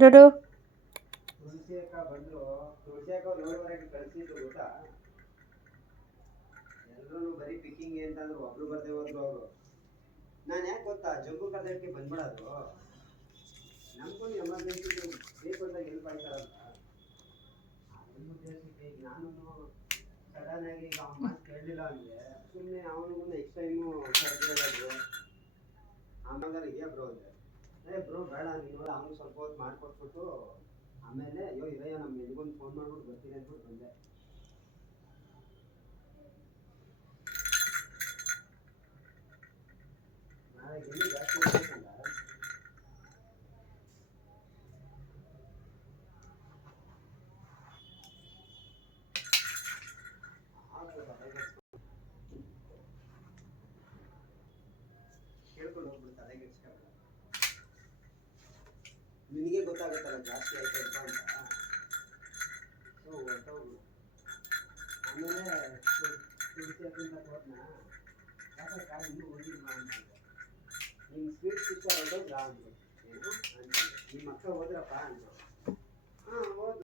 ಡೋಡು ತುಳಸಿ ಅಕ್ಕ ಬಂದ್ರು. ತುಳಸಿ ಅಕ್ಕ 7:30ಕ್ಕೆ ಕಳಿಸಿದ್ರು ಗೊತ್ತಾ. ಎಲ್ಲರೂ ಬರೀ ಪಿಕ್ಕಿಂಗ್ ಅಂತಂದ್ರು, ಒಬ್ರು ಬರ್ದೇ ಹೋದ್ರು ಅವರು. ನಾನು ಯಾಕೆ ಗೊತ್ತಾ ಜಗ್ಗು ಕರ್ನಾಟಕಕ್ಕೆ ಬಂದ್ಬಿಡೋದು. ನಮಗೂ ಎಮರ್ಜೆನ್ಸಿ ಬೇಕು ಅಂತ ಹೆಲ್ಪ್ ಆಯ್ತಾರಲ್ಲ, ಅದನ್ನ ಉದ್ದೇಶಕ್ಕೆ ಈಗ ನಾನು ಸಡನ್ ಆಗಿ ಈಗ ಅಮ್ಮ ಕೇಳಲಿಲ್ಲ ಅಂದರೆ ಸುಮ್ಮನೆ ಅವನಿಗೂ ನೆಕ್ಸ್ಟ್ ಟೈಮು ಕರೆದಿರೋದು. ಆಮೇಲೆ ಇದೆಯಾ ಬ್ರೋ ಅಂದರೆ ಬ್ರೋ ಬೇಡ ನೀನು ಅವ್ನು ಸ್ವಲ್ಪ ಹೊತ್ತು ಮಾಡಿಕೊಟ್ಬಿಟ್ಟು ಆಮೇಲೆ ಅಯ್ಯೋ ಇರಯ್ಯ ನಮ್ಮ ಎಲ್ಲಿಗೊಂದು ಫೋನ್ ಮಾಡ್ಬಿಟ್ಟು ಬರ್ತೀನಿ ಅಂದ್ಬಿಟ್ಟು ಬಂದೆ. ನಾಳೆ ಎಲ್ಲಿ ಜಾಸ್ತಿ ಇರ್ಬೇಕಲ್ಲ. ಕೇಳ್ಕೊಂಡು ಹೋಗ್ಬಿಡು, ತಲೆಗೆ ಇಡ್ಸ್ಕೊಬೇಡ. ನಿನಗೆ ಗೊತ್ತಾಗುತ್ತಲ್ಲ ಜಾಸ್ತಿ ಆಯ್ತು ಅಂತ ಸೊ ಹೊರ್ಟೋಗ್ಬಿಡು. ಆಮೇಲೆ ತುಳಸಿ ಹತ್ತಿಂದ ಹೋದ್ನ ಯಾಕೆ ಕಾಯಿ ಇನ್ನೂ ಹೋಗಿಲ್ಲ ಅಂತ ನಿಂಗೆ ಸ್ವೀಟ್ ಸಿಸ್ಟರ್ ಹೊರಟೋದ್ರಾ ಅಂದರು. ಏನು ಅಂತ ನಿಮ್ಮ ಅಕ್ಕ ಹೋದ್ರಪ್ಪ ಅಂದರು. ಹಾಂ ಹೋದ್ರು.